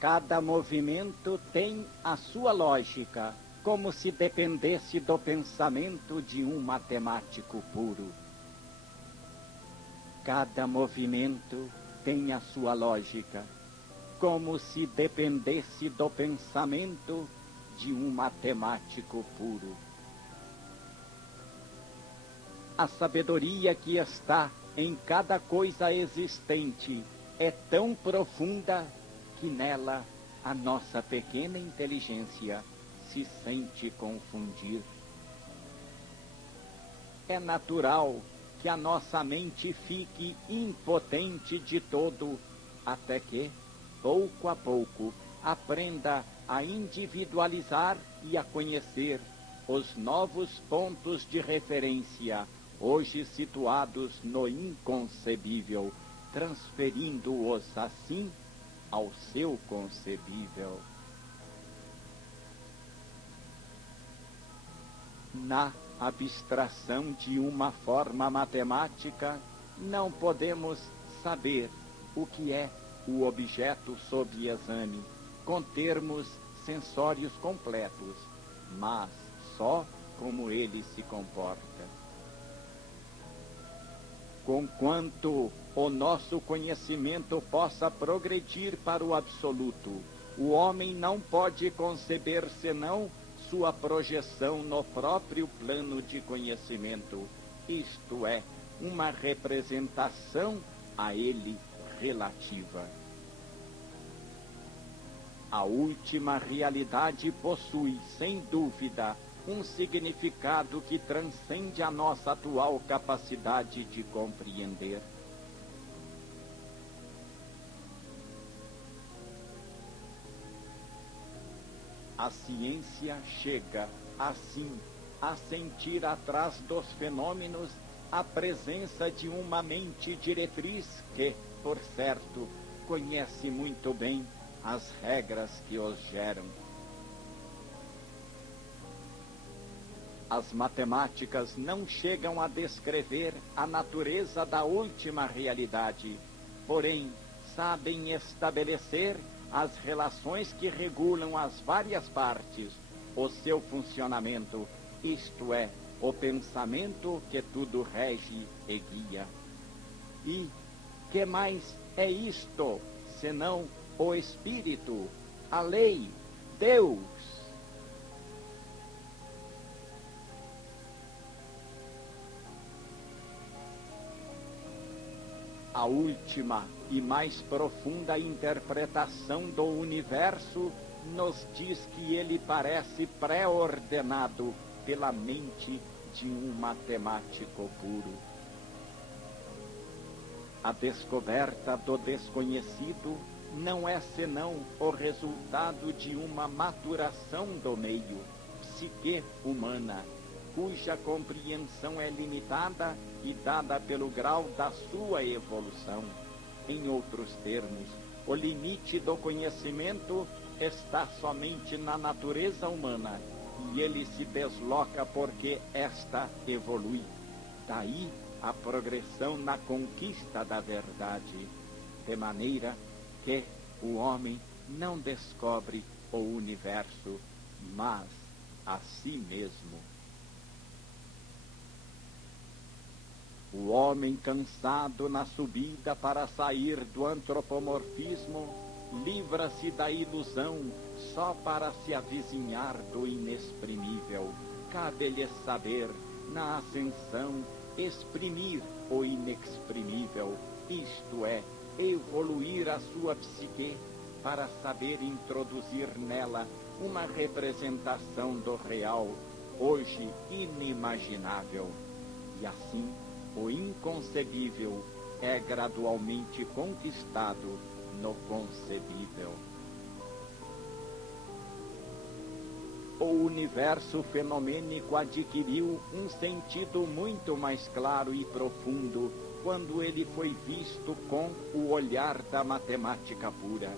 Cada movimento tem a sua lógica, como se dependesse do pensamento de um matemático puro. Cada movimento tem a sua lógica, como se dependesse do pensamento de um matemático puro. A sabedoria que está em cada coisa existente é tão profunda que nela a nossa pequena inteligência se sente confundir. É natural que a nossa mente fique impotente de todo, até que, pouco a pouco, aprenda a individualizar e a conhecer os novos pontos de referência, hoje situados no inconcebível, transferindo-os assim ao seu concebível. Na abstração de uma forma matemática, não podemos saber o que é o objeto sob exame, com termos sensórios completos, mas só como ele se comporta. Conquanto o nosso conhecimento possa progredir para o absoluto, o homem não pode conceber senão sua projeção no próprio plano de conhecimento, isto é, uma representação a ele relativa. A última realidade possui, sem dúvida, um significado que transcende a nossa atual capacidade de compreender. A ciência chega, assim, a sentir atrás dos fenômenos a presença de uma mente diretriz que, por certo, conhece muito bem as regras que os geram. As matemáticas não chegam a descrever a natureza da última realidade, porém sabem estabelecer as relações que regulam as várias partes, o seu funcionamento, isto é, o pensamento que tudo rege e guia. E que mais é isto, senão o Espírito, a lei, Deus? A última e mais profunda interpretação do universo nos diz que ele parece pré-ordenado pela mente de um matemático puro. A descoberta do desconhecido não é senão o resultado de uma maturação do meio, psique humana, cuja compreensão é limitada e dada pelo grau da sua evolução. Em outros termos, o limite do conhecimento está somente na natureza humana, e ele se desloca porque esta evolui. Daí a progressão na conquista da verdade, de maneira que o homem não descobre o universo, mas a si mesmo. O homem cansado na subida para sair do antropomorfismo livra-se da ilusão só para se avizinhar do inexprimível. Cabe-lhe saber, na ascensão, exprimir o inexprimível, isto é, evoluir a sua psique para saber introduzir nela uma representação do real, hoje inimaginável. E assim, o inconcebível é gradualmente conquistado no concebível. O universo fenomênico adquiriu um sentido muito mais claro e profundo quando ele foi visto com o olhar da matemática pura.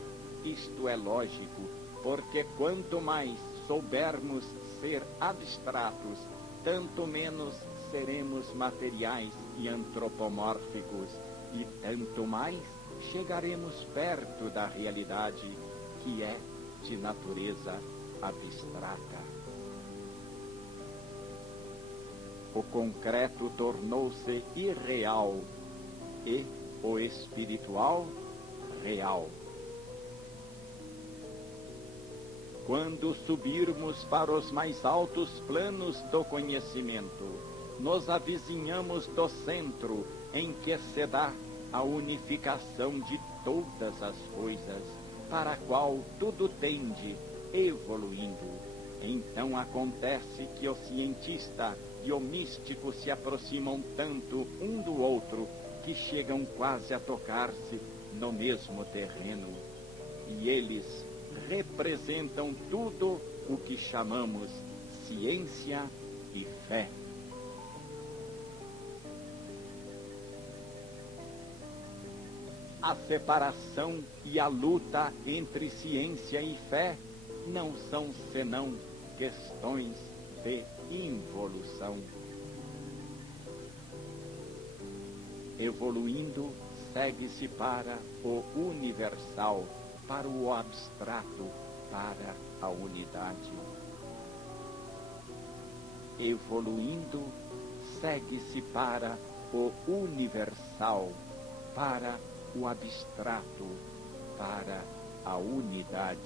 Isto é lógico, porque quanto mais soubermos ser abstratos, tanto menos seremos materiais e antropomórficos, e tanto mais chegaremos perto da realidade, que é de natureza abstrata. O concreto tornou-se irreal e o espiritual real. Quando subirmos para os mais altos planos do conhecimento, nos avizinhamos do centro em que se dá a unificação de todas as coisas, para a qual tudo tende, evoluindo. Então acontece que o cientista e o místico se aproximam tanto um do outro que chegam quase a tocar-se no mesmo terreno. E eles representam tudo o que chamamos ciência e fé. A separação e a luta entre ciência e fé não são senão questões de involução. Evoluindo, segue-se para o universal, para o abstrato, para a unidade. Evoluindo, segue-se para o universal, para o abstrato, para a unidade.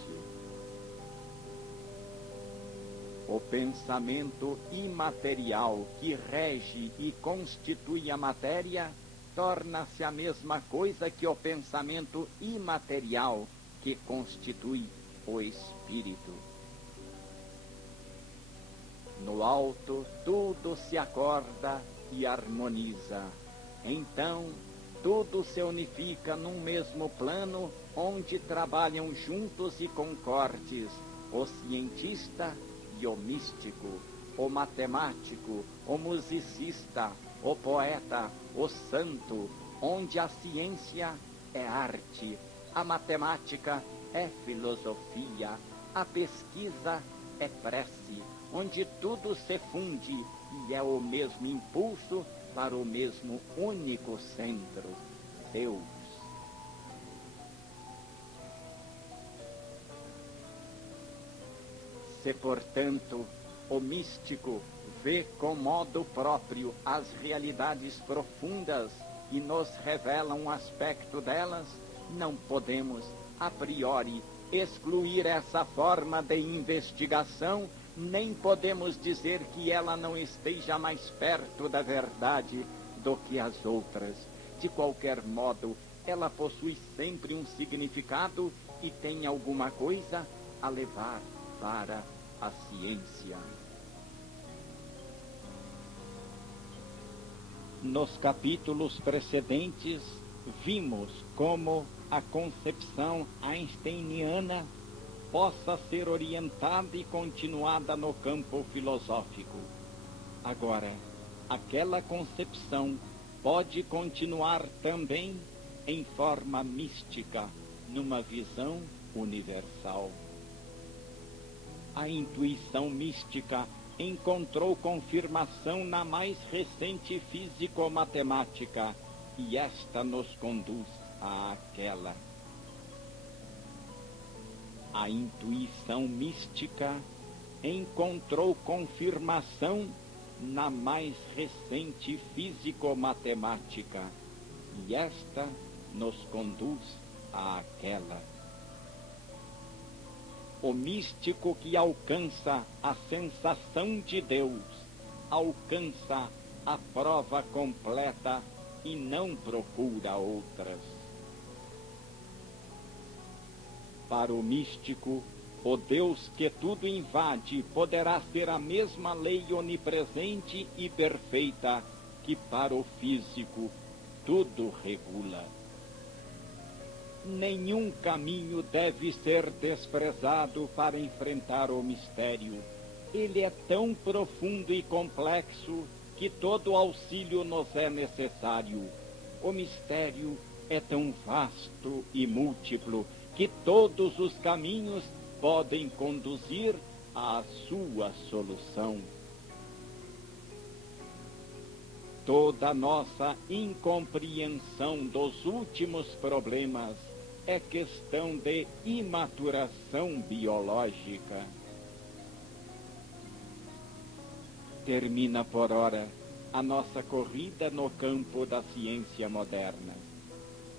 O pensamento imaterial que rege e constitui a matéria torna-se a mesma coisa que o pensamento imaterial que constitui o espírito. No alto, tudo se acorda e harmoniza. Então, tudo se unifica num mesmo plano, onde trabalham juntos e concordes o cientista e o místico, o matemático, o musicista, o poeta, o santo, onde a ciência é arte, a matemática é filosofia, a pesquisa é prece, onde tudo se funde e é o mesmo impulso para o mesmo único centro, Deus. Se, portanto, o místico vê com modo próprio as realidades profundas e nos revela um aspecto delas, não podemos, a priori, excluir essa forma de investigação, nem podemos dizer que ela não esteja mais perto da verdade do que as outras. De qualquer modo, ela possui sempre um significado e tem alguma coisa a levar para a ciência. Nos capítulos precedentes, vimos como a concepção einsteiniana possa ser orientada e continuada no campo filosófico. Agora, aquela concepção pode continuar também em forma mística, numa visão universal. A intuição mística encontrou confirmação na mais recente físico-matemática, e esta nos conduz àquela. A intuição mística encontrou confirmação na mais recente físico-matemática, e esta nos conduz àquela. O místico que alcança a sensação de Deus, alcança a prova completa e não procura outras. Para o místico, o Deus que tudo invade poderá ser a mesma lei onipresente e perfeita que para o físico tudo regula. Nenhum caminho deve ser desprezado para enfrentar o mistério. Ele é tão profundo e complexo que todo auxílio nos é necessário. O mistério é tão vasto e múltiplo que todos os caminhos podem conduzir à sua solução. Toda nossa incompreensão dos últimos problemas é questão de imaturação biológica. Termina por ora a nossa corrida no campo da ciência moderna.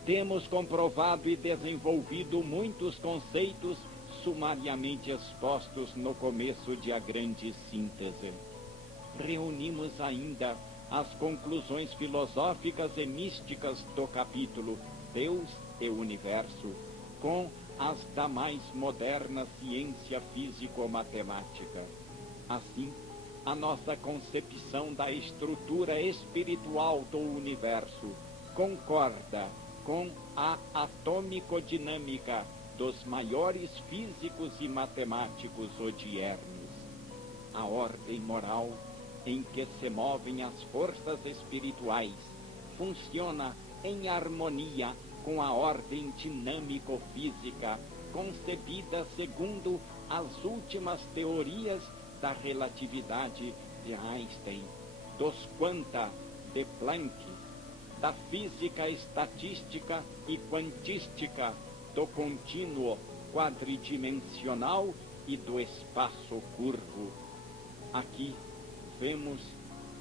Temos comprovado e desenvolvido muitos conceitos sumariamente expostos no começo de A Grande Síntese. Reunimos ainda as conclusões filosóficas e místicas do capítulo Deus e Universo, com as da mais moderna ciência físico-matemática. Assim, a nossa concepção da estrutura espiritual do universo concorda com a atômico-dinâmica dos maiores físicos e matemáticos odiernos. A ordem moral em que se movem as forças espirituais funciona em harmonia com a ordem dinâmico-física concebida segundo as últimas teorias da relatividade de Einstein, dos quanta de Planck, da física estatística e quantística, do contínuo quadridimensional e do espaço curvo. Aqui vemos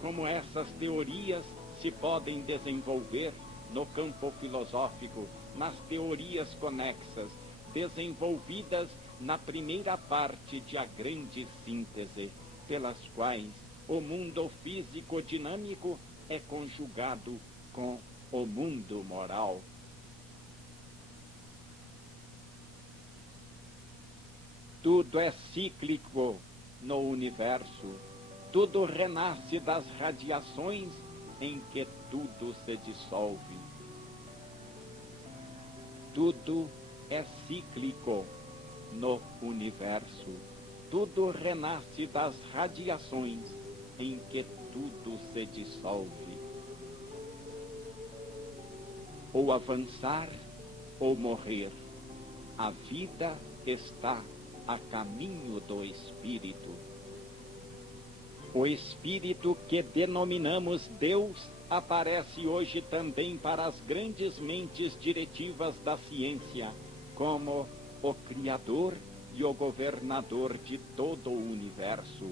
como essas teorias se podem desenvolver no campo filosófico, nas teorias conexas, desenvolvidas na primeira parte de A Grande Síntese, pelas quais o mundo físico-dinâmico é conjugado com o mundo moral. Tudo é cíclico no universo, tudo renasce das radiações em que tudo se dissolve. Tudo é cíclico no universo, tudo renasce das radiações em que tudo se dissolve. Ou avançar ou morrer, a vida está a caminho do Espírito. O Espírito que denominamos Deus aparece hoje também para as grandes mentes diretivas da ciência, como o Criador e o Governador de todo o universo.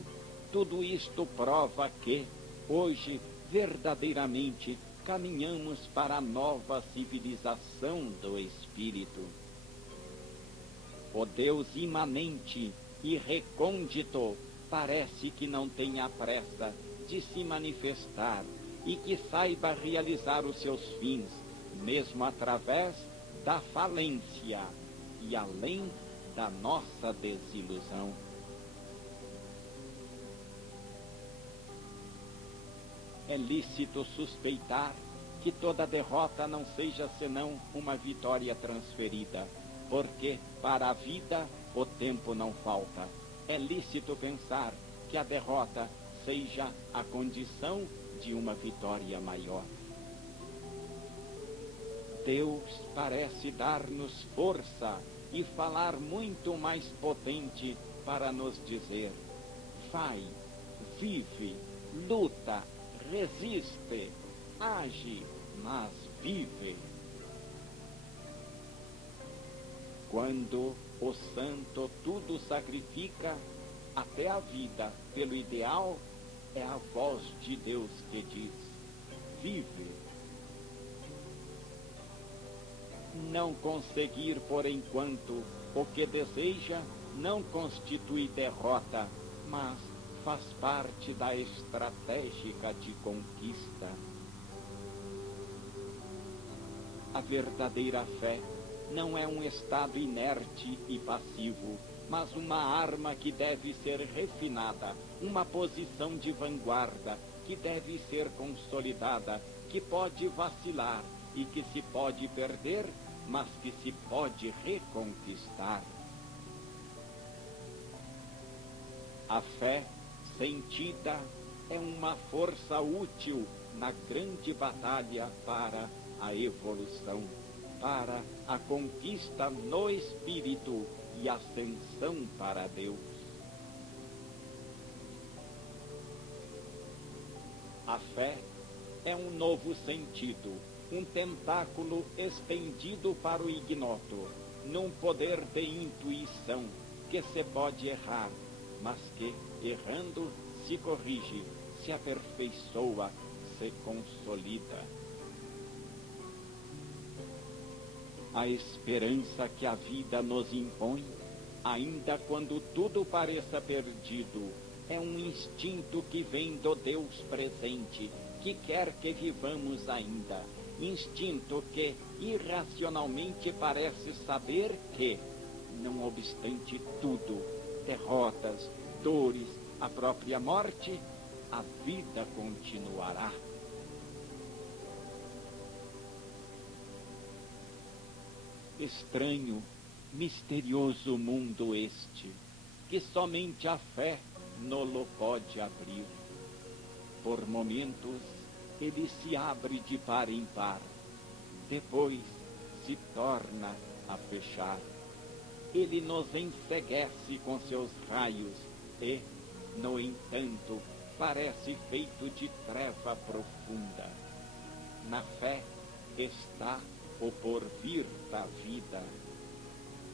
Tudo isto prova que, hoje, verdadeiramente, caminhamos para a nova civilização do Espírito. O Deus imanente e recôndito parece que não tenha pressa de se manifestar e que saiba realizar os seus fins, mesmo através da falência e além da nossa desilusão. É lícito suspeitar que toda derrota não seja senão uma vitória transferida, porque para a vida o tempo não falta. É lícito pensar que a derrota seja a condição de uma vitória maior. Deus parece dar-nos força e falar muito mais potente para nos dizer: vai, vive, luta, resiste, age, mas vive. Quando o santo tudo sacrifica, até a vida pelo ideal, é a voz de Deus que diz: vive. Não conseguir por enquanto o que deseja não constitui derrota, mas faz parte da estratégia de conquista. A verdadeira fé não é um estado inerte e passivo, mas uma arma que deve ser refinada, uma posição de vanguarda que deve ser consolidada, que pode vacilar e que se pode perder, mas que se pode reconquistar. A fé sentida é uma força útil na grande batalha para a evolução, para a conquista no espírito e ascensão para Deus. A fé é um novo sentido, um tentáculo estendido para o ignoto, num poder de intuição que se pode errar, mas que, errando, se corrige, se aperfeiçoa, se consolida. A esperança que a vida nos impõe, ainda quando tudo pareça perdido, é um instinto que vem do Deus presente, que quer que vivamos ainda. Instinto que irracionalmente parece saber que, não obstante tudo, derrotas, dores, a própria morte, a vida continuará. Estranho, misterioso mundo este, que somente a fé no-lo pode abrir. Por momentos, ele se abre de par em par, depois se torna a fechar. Ele nos enceguece com seus raios e, no entanto, parece feito de treva profunda. Na fé está o porvir da vida.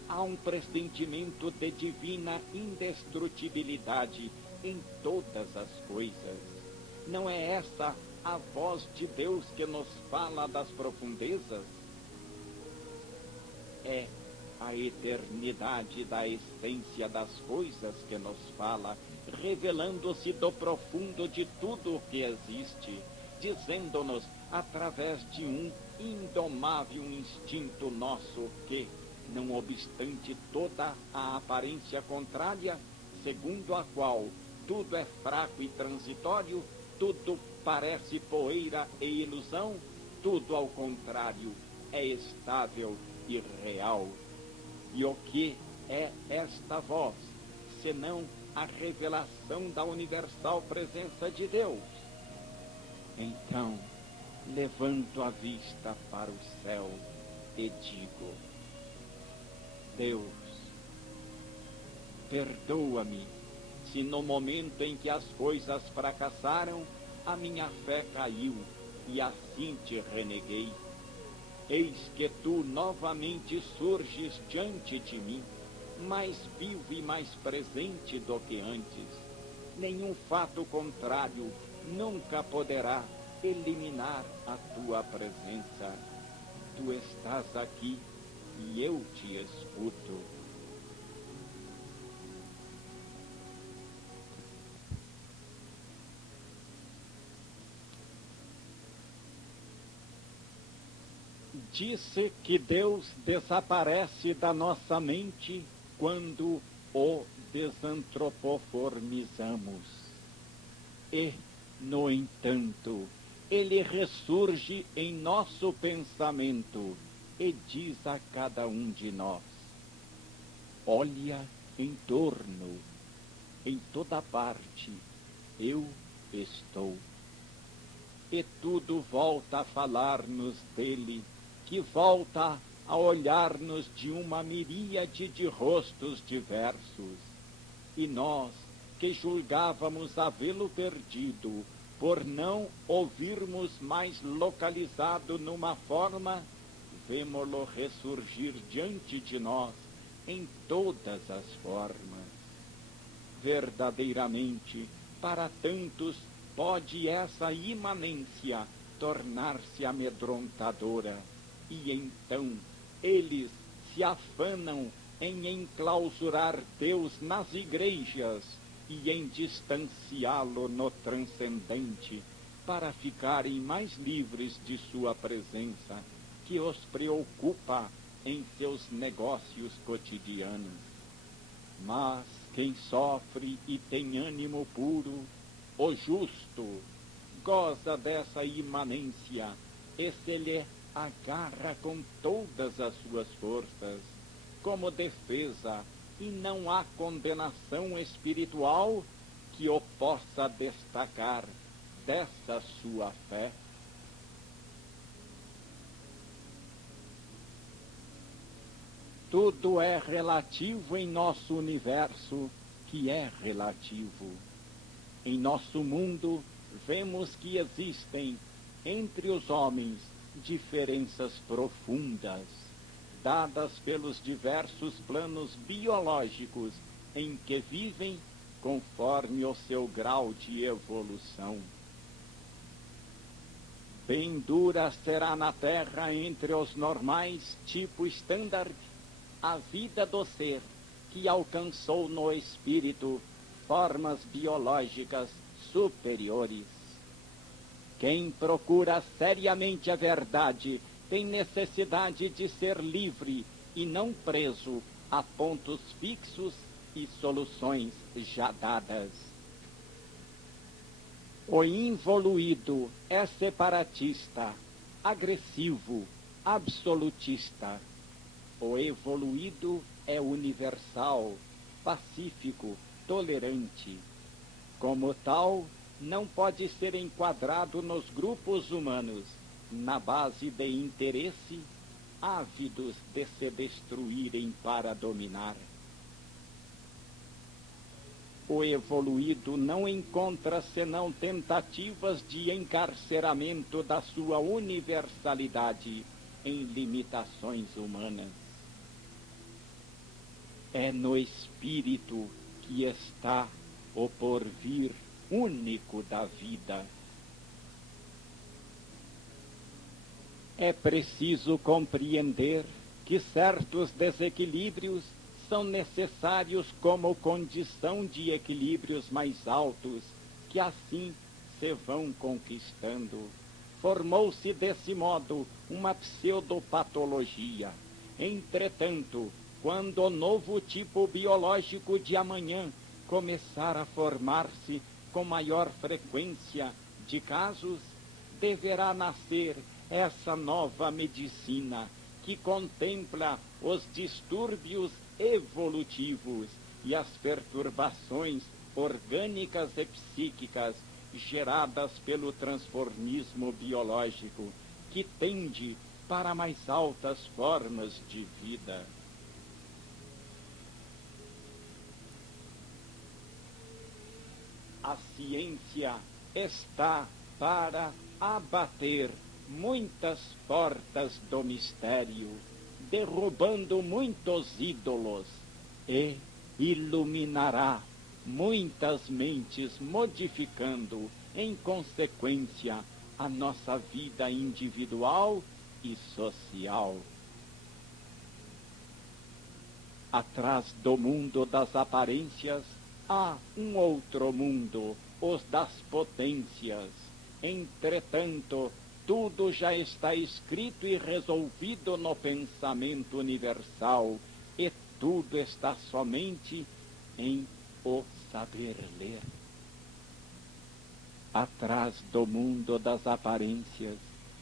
Há um pressentimento de divina indestrutibilidade em todas as coisas. Não é essa a voz de Deus que nos fala das profundezas? É a eternidade da essência das coisas que nos fala, revelando-se do profundo de tudo o que existe, dizendo-nos, através de um indomável instinto nosso que, não obstante toda a aparência contrária, segundo a qual tudo é fraco e transitório, tudo parece poeira e ilusão, tudo ao contrário é estável e real. E o que é esta voz, senão a revelação da universal presença de Deus? Então, levanto a vista para o céu e digo: Deus, perdoa-me se no momento em que as coisas fracassaram, a minha fé caiu e assim te reneguei. Eis que tu novamente surges diante de mim, mais vivo e mais presente do que antes. Nenhum fato contrário nunca poderá eliminar a tua presença. Tu estás aqui e eu te escuto. Disse que Deus desaparece da nossa mente quando o desantropoformizamos. E, no entanto, ele ressurge em nosso pensamento e diz a cada um de nós: olha em torno, em toda parte, eu estou. E tudo volta a falar-nos dele, que volta a olhar-nos de uma miríade de rostos diversos. E nós, que julgávamos havê-lo perdido, por não ouvirmos mais localizado numa forma, vemo-lo ressurgir diante de nós em todas as formas. Verdadeiramente, para tantos, pode essa imanência tornar-se amedrontadora, e então eles se afanam em enclausurar Deus nas igrejas e em distanciá-lo no transcendente, para ficarem mais livres de sua presença, que os preocupa em seus negócios cotidianos. Mas quem sofre e tem ânimo puro, o justo, goza dessa imanência e se lhe agarra com todas as suas forças, como defesa, e não há condenação espiritual que o possa destacar dessa sua fé. Tudo é relativo em nosso universo, que é relativo. Em nosso mundo, vemos que existem, entre os homens, diferenças profundas, dadas pelos diversos planos biológicos em que vivem conforme o seu grau de evolução. Bem dura será na Terra entre os normais tipo standard a vida do ser que alcançou no espírito formas biológicas superiores. Quem procura seriamente a verdade tem necessidade de ser livre e não preso a pontos fixos e soluções já dadas. O involuído é separatista, agressivo, absolutista. O evoluído é universal, pacífico, tolerante. Como tal, não pode ser enquadrado nos grupos humanos, na base de interesse, ávidos de se destruírem para dominar. O evoluído não encontra senão tentativas de encarceramento da sua universalidade em limitações humanas. É no espírito que está o porvir único da vida. É preciso compreender que certos desequilíbrios são necessários como condição de equilíbrios mais altos, que assim se vão conquistando. Formou-se desse modo uma pseudopatologia. Entretanto, quando o novo tipo biológico de amanhã começar a formar-se com maior frequência de casos, deverá nascer essa nova medicina que contempla os distúrbios evolutivos e as perturbações orgânicas e psíquicas geradas pelo transformismo biológico, que tende para mais altas formas de vida. A ciência está para abater muitas portas do mistério, derrubando muitos ídolos, e iluminará muitas mentes, modificando, em consequência, a nossa vida individual e social. Atrás do mundo das aparências, há um outro mundo, os das potências. Entretanto, tudo já está escrito e resolvido no pensamento universal, e tudo está somente em o saber ler. Atrás do mundo das aparências,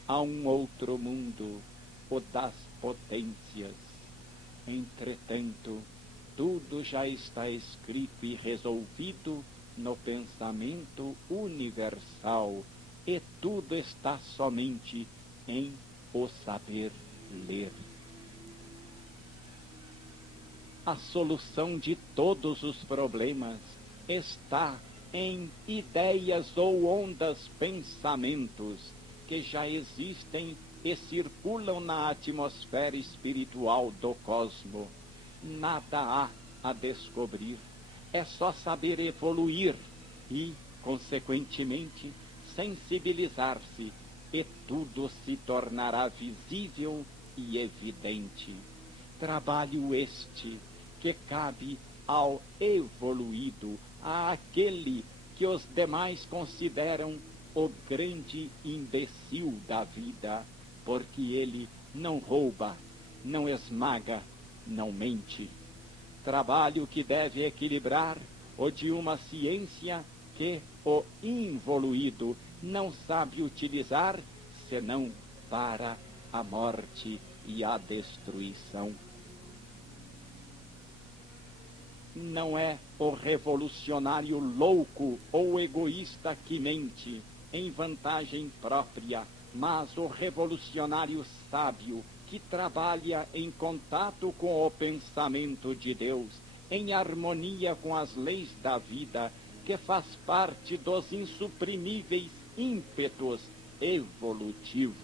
há um outro mundo, o das potências. Entretanto, tudo já está escrito e resolvido no pensamento universal, e tudo está somente em o saber ler. A solução de todos os problemas está em ideias ou ondas pensamentos que já existem e circulam na atmosfera espiritual do cosmo. Nada há a descobrir, é só saber evoluir e, consequentemente, sensibilizar-se, e tudo se tornará visível e evidente. Trabalho este que cabe ao evoluído, àquele que os demais consideram o grande imbecil da vida, porque ele não rouba, não esmaga, não mente. Trabalho que deve equilibrar o de uma ciência que o involuído não sabe utilizar, senão para a morte e a destruição. Não é o revolucionário louco ou egoísta que mente em vantagem própria, mas o revolucionário sábio que trabalha em contato com o pensamento de Deus, em harmonia com as leis da vida, que faz parte dos insuprimíveis ímpetos evolutivos.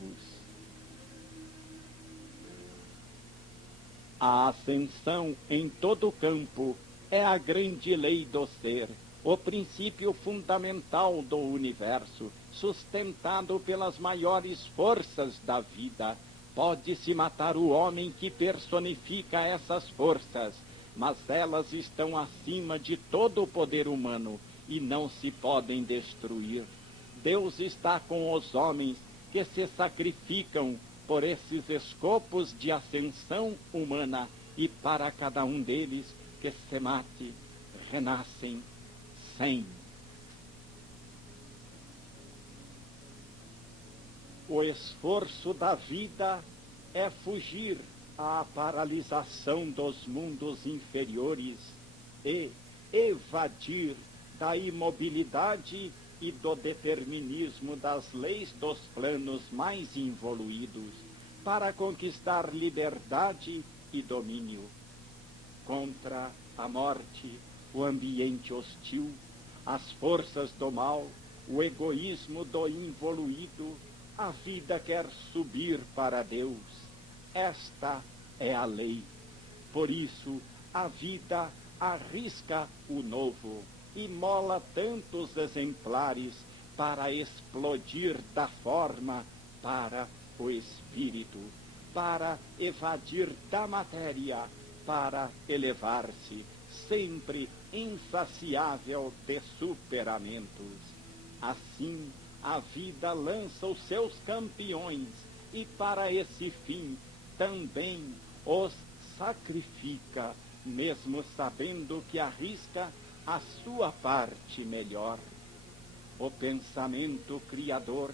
A ascensão em todo o campo é a grande lei do ser, o princípio fundamental do universo, sustentado pelas maiores forças da vida. Pode-se matar o homem que personifica essas forças, mas elas estão acima de todo o poder humano e não se podem destruir. Deus está com os homens que se sacrificam por esses escopos de ascensão humana, e para cada um deles que se mate, renascem 100. O esforço da vida é fugir à paralisação dos mundos inferiores e evadir da imobilidade e do determinismo das leis dos planos mais involuídos, para conquistar liberdade e domínio. Contra a morte, o ambiente hostil, as forças do mal, o egoísmo do involuído, a vida quer subir para Deus. Esta é a lei. Por isso, a vida arrisca o novo, imola tantos exemplares para explodir da forma para o espírito, para evadir da matéria, para elevar-se, sempre insaciável de superamentos. Assim, a vida lança os seus campeões e para esse fim também os sacrifica, mesmo sabendo que arrisca a sua parte melhor. O pensamento criador,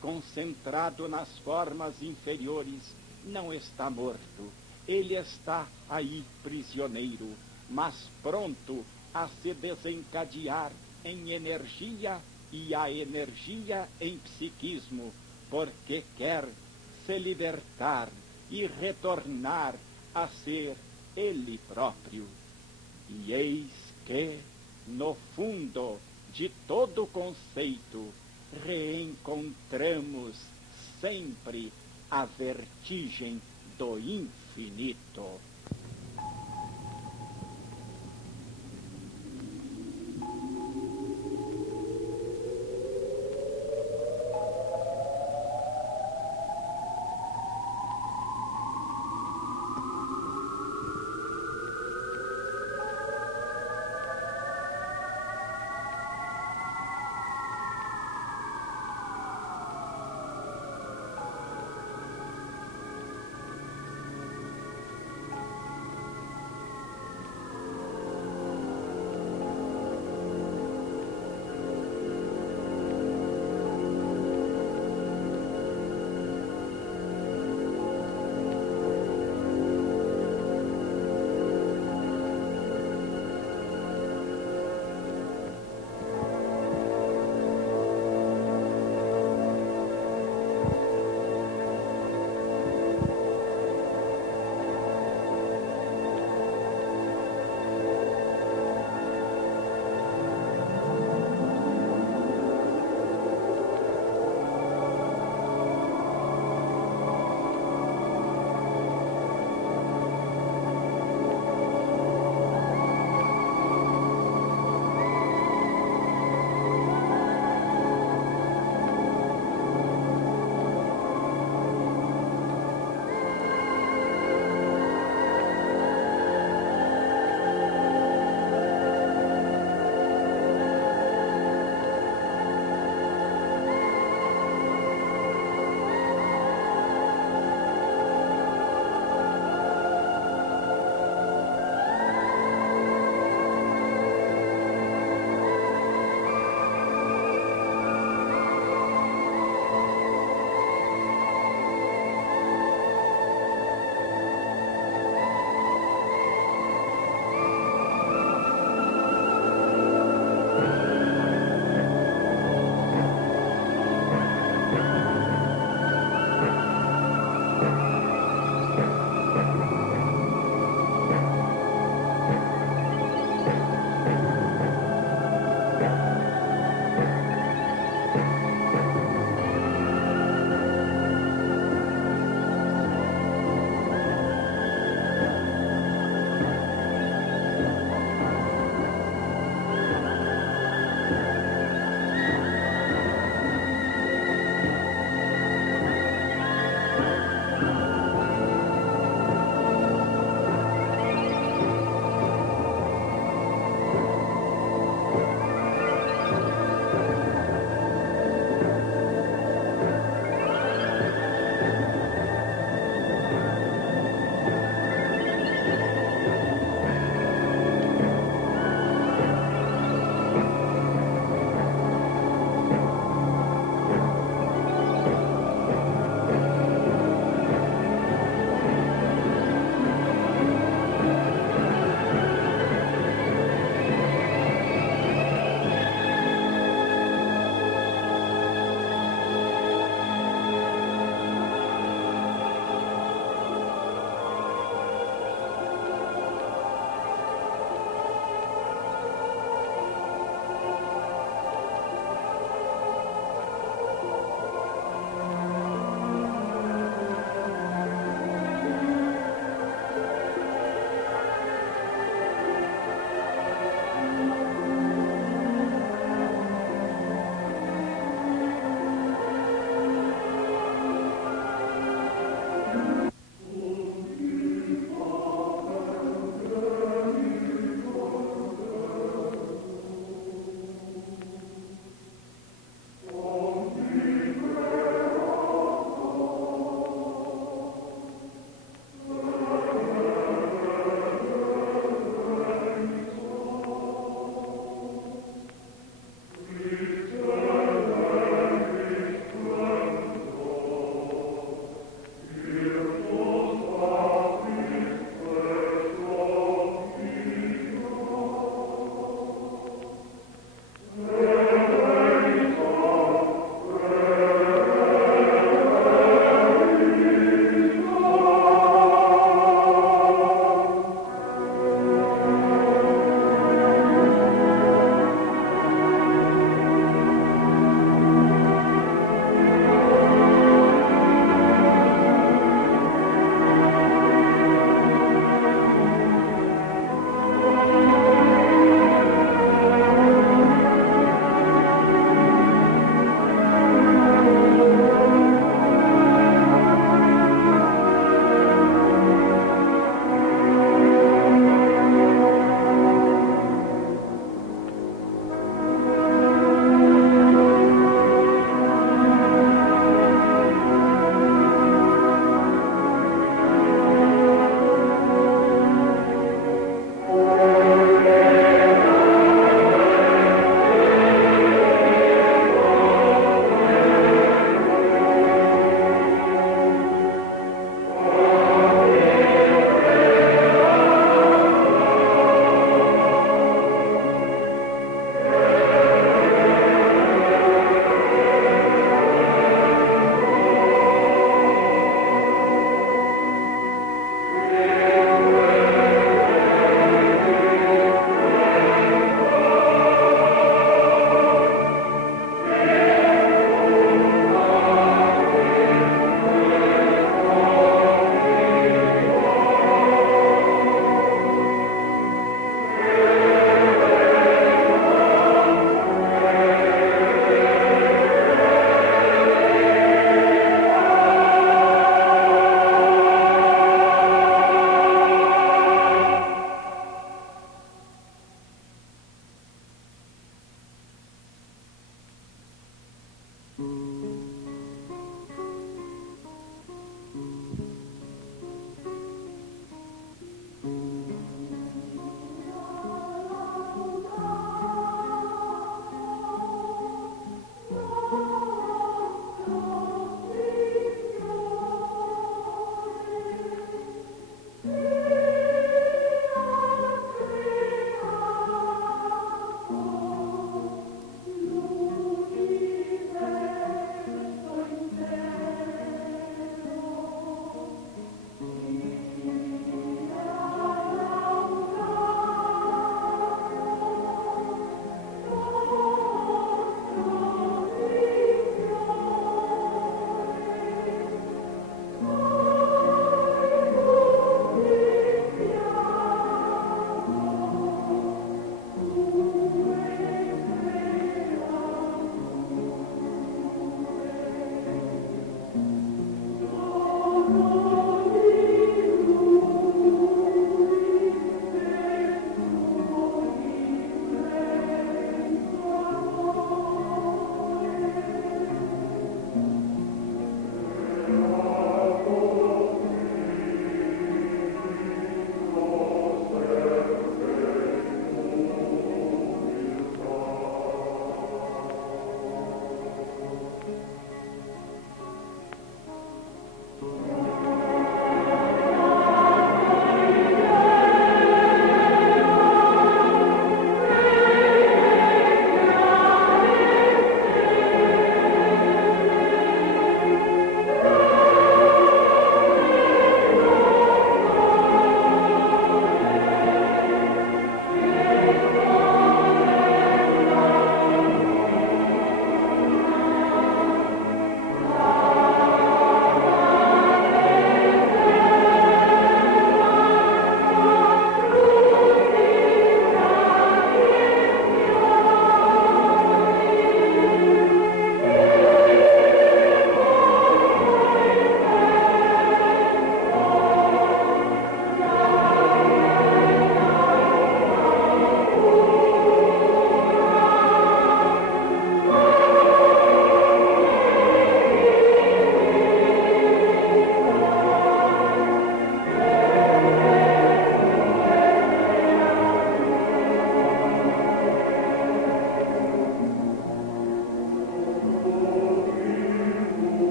concentrado nas formas inferiores, não está morto. Ele está aí prisioneiro, mas pronto a se desencadear em energia, e a energia em psiquismo, porque quer se libertar e retornar a ser ele próprio. E eis que, no fundo de todo conceito, reencontramos sempre a vertigem do infinito.